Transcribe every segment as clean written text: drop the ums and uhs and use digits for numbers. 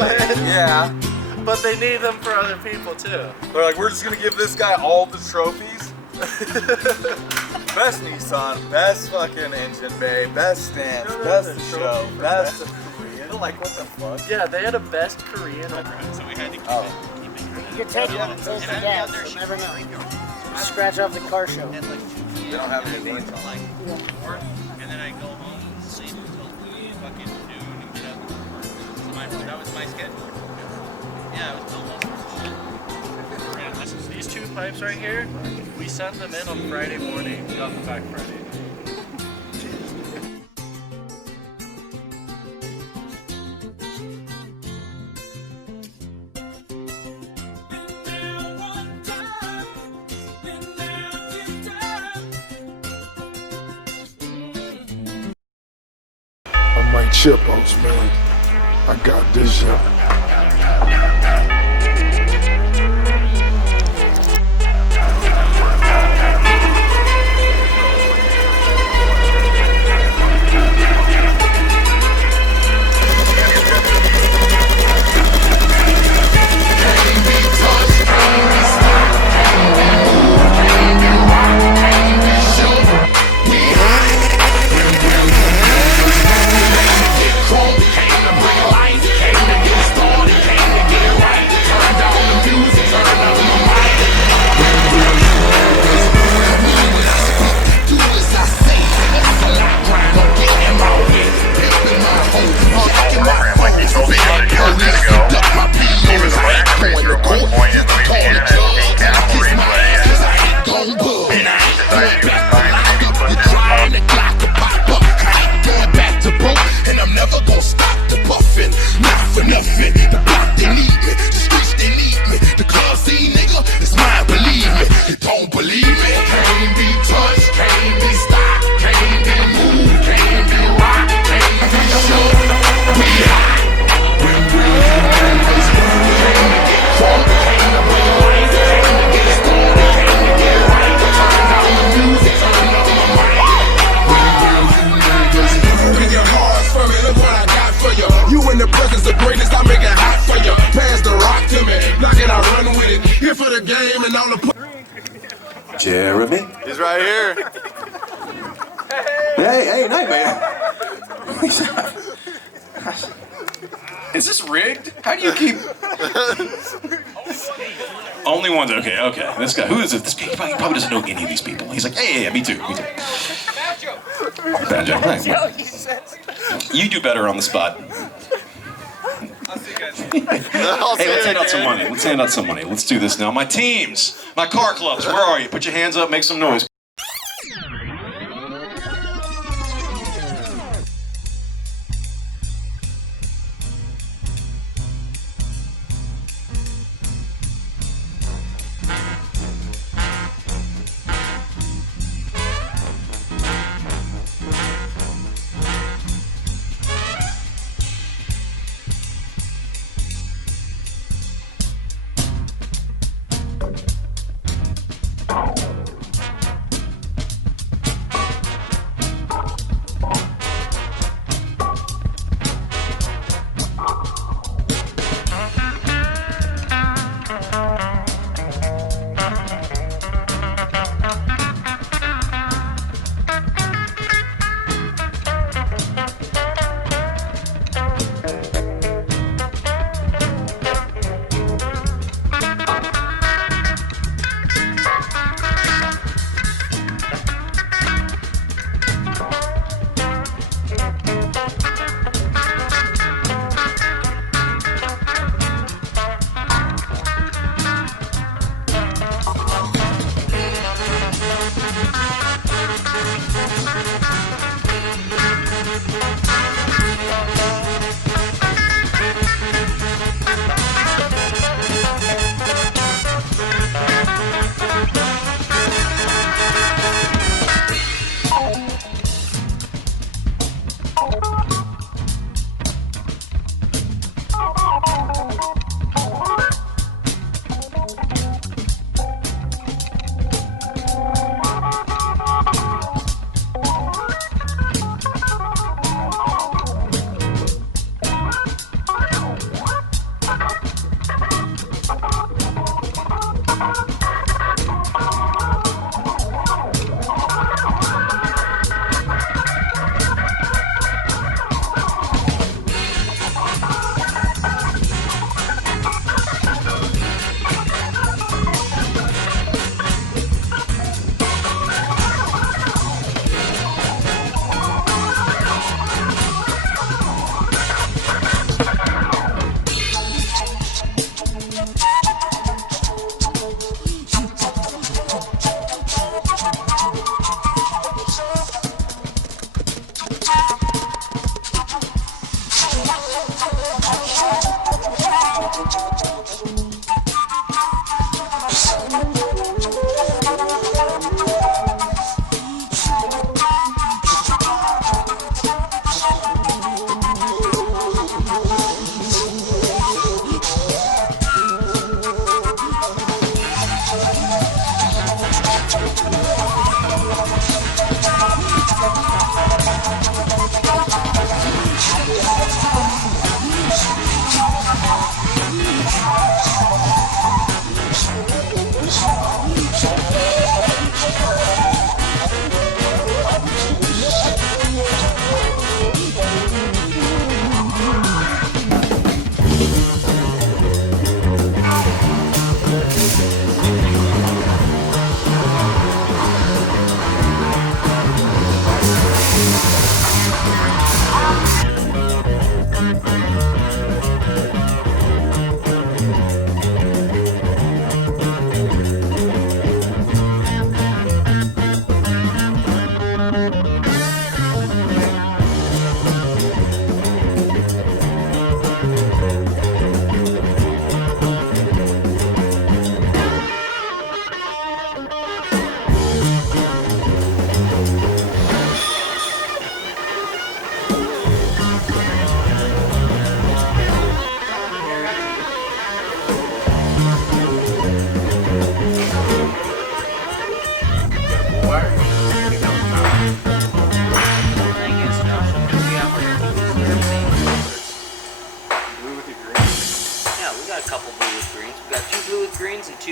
Yeah. But they need them for other people too. They're like, we're just gonna give this guy all the trophies. Best Nissan, best fucking engine bay, best stance, best show, best. They're like, what the fuck? Yeah, they had a best Korean. So we had to keep it. You can take it and taste the gas, you never know. Scratch off the car show. They don't have any names on. And then I go home and sleep until fucking noon and get up and work. So that was my schedule. Yeah, it was almost shit. These two pipes right here, we sent them in on Friday morning. We got them back Friday. I'm like Chippos, man. I got this shit. Jeremy? He's right here. Hey, Nightmare. Is this rigged? How do you keep... Only ones, okay. This guy, who is it? This guy, he probably doesn't know any of these people. He's like, yeah, me too. Banjo, right. You do better on the spot. Hey, let's hand out some money. Let's do this now. My teams, my car clubs, where are you? Put your hands up, make some noise.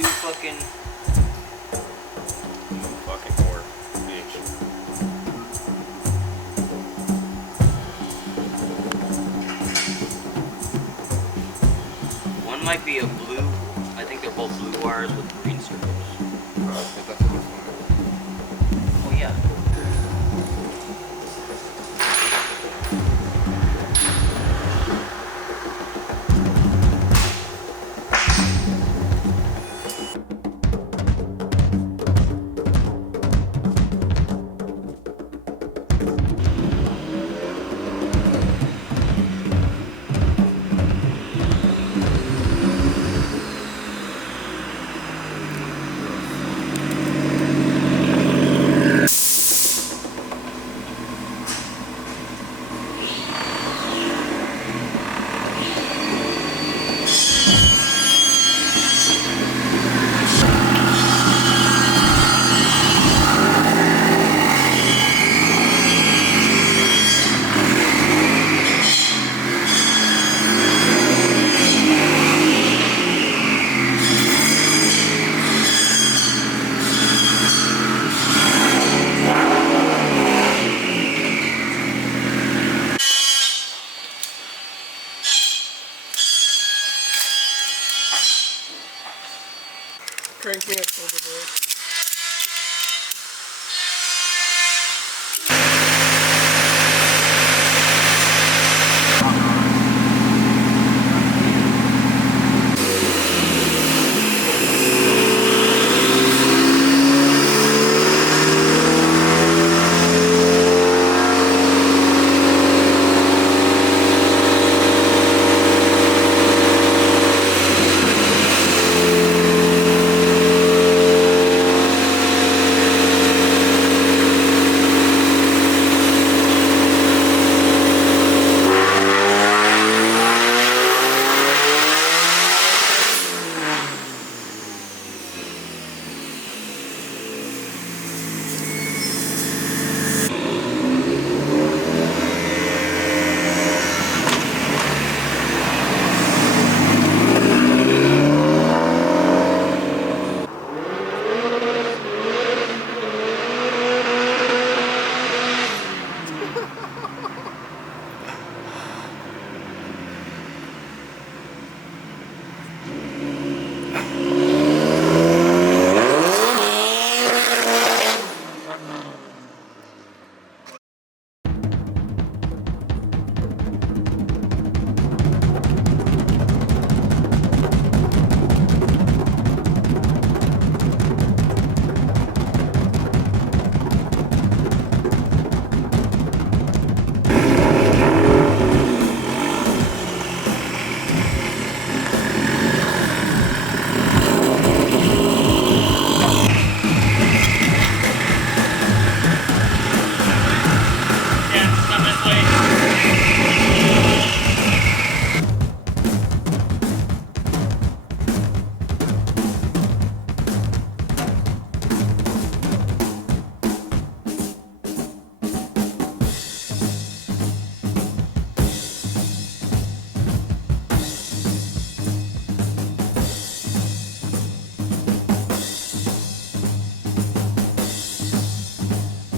two fucking. Fucking whore, bitch. One might be a blue. I think they're both blue wires with green strips.